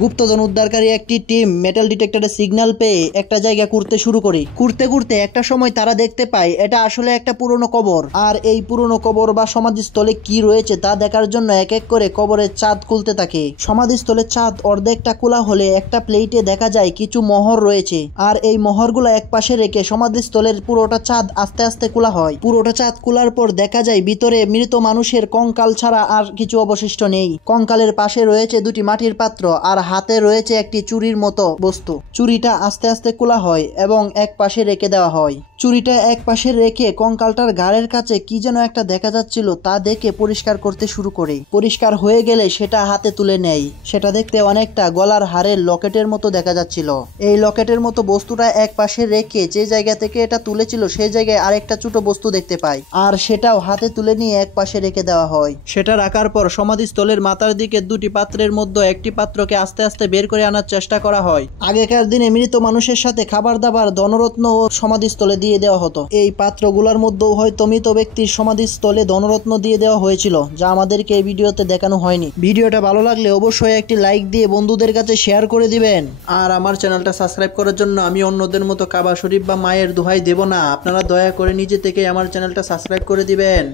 গুপ্তধন উদ্ধারকারী একটি টিম মেটাল ডিটেক্টরের সিগন্যাল পেয়ে একটা জায়গা ঘুরতে শুরু করে। ঘুরতে ঘুরতে একটা সময় তারা দেখতে পায় এটা আসলে একটা পুরনো কবর। আর এই পুরনো কবর বা সমাধিস্থলে কি রয়েছে তা দেখার জন্য এক এক করে কবরের চাঁদ খুলতে থাকে। সমাধিস্থলের চাঁদ অর্ধেকটা খোলা হলে একটা প্লেটে দেখা যায় কিছু মোহর রয়েছে। আর এই মোহরগুলো এক পাশে রেখে সমাধিস্থলের পুরোটা চাঁদ আস্তে আস্তে খোলা হয়। পুরোটা চাঁদ খোলার পর দেখা যায় ভিতরে মৃত মানুষের কঙ্কাল ছাড়া আর কিছু অবশিষ্ট নেই। কঙ্কালের পাশে রয়েছে দুটি মাটির পাত্র আর হাতে রয়েছে একটি চুরির মতো বস্তু। চুরিটা আস্তে আস্তে খোলা হয় এবং এক পাশে রেখে দেওয়া হয়। চুরিটা এক পাশে রেখে কঙ্কালটার ঘাড়ের কাছে কি যেন একটা দেখা যাচ্ছিল তা দেখে পরিষ্কার করতে শুরু করে। পরিষ্কার হয়ে গেলে সেটা হাতে তুলে নেয়। সেটা দেখতে অনেকটা গলার হারের লকেটের মতো দেখা যাচ্ছিল। এই লকেটের মতো বস্তুটা এক পাশে রেখে যে জায়গা থেকে এটা তুলেছিল সেই জায়গায় আরেকটা ছোট বস্তু দেখতে পায়। আর সেটাও হাতে তুলে নিয়ে এক পাশে রেখে দেওয়া হয়। সেটা রাখার পর সমাধিস্থলের মাথার দিকে দুটি পাত্রের মধ্যে একটি পাত্রকে আস্তে আস্তে বের করে আনার চেষ্টা করা হয়। আগেকার দিনে মৃত মানুষের সাথে খাবার দাবার ধনরত্ন ও সমাধিস্থলে দিয়ে দেওয়া হতো। এই পাত্রগুলোর মধ্যেও হয়তো মৃত ব্যক্তির সমাধিস্থলে ধনরত্ন দিয়ে দেওয়া হয়েছিল, যা আমাদেরকে এই ভিডিওতে দেখানো হয়নি। ভিডিওটা ভালো লাগলে অবশ্যই একটি লাইক দিয়ে বন্ধুদের কাছে শেয়ার করে দিবেন। আর আমার চ্যানেলটা সাবস্ক্রাইব করার জন্য আমি অন্যদের মতো কাবা শরীফ বা মায়ের দোহাই দেব না। আপনারা দয়া করে নিজে থেকে আমার চ্যানেলটা সাবস্ক্রাইব করে দিবেন।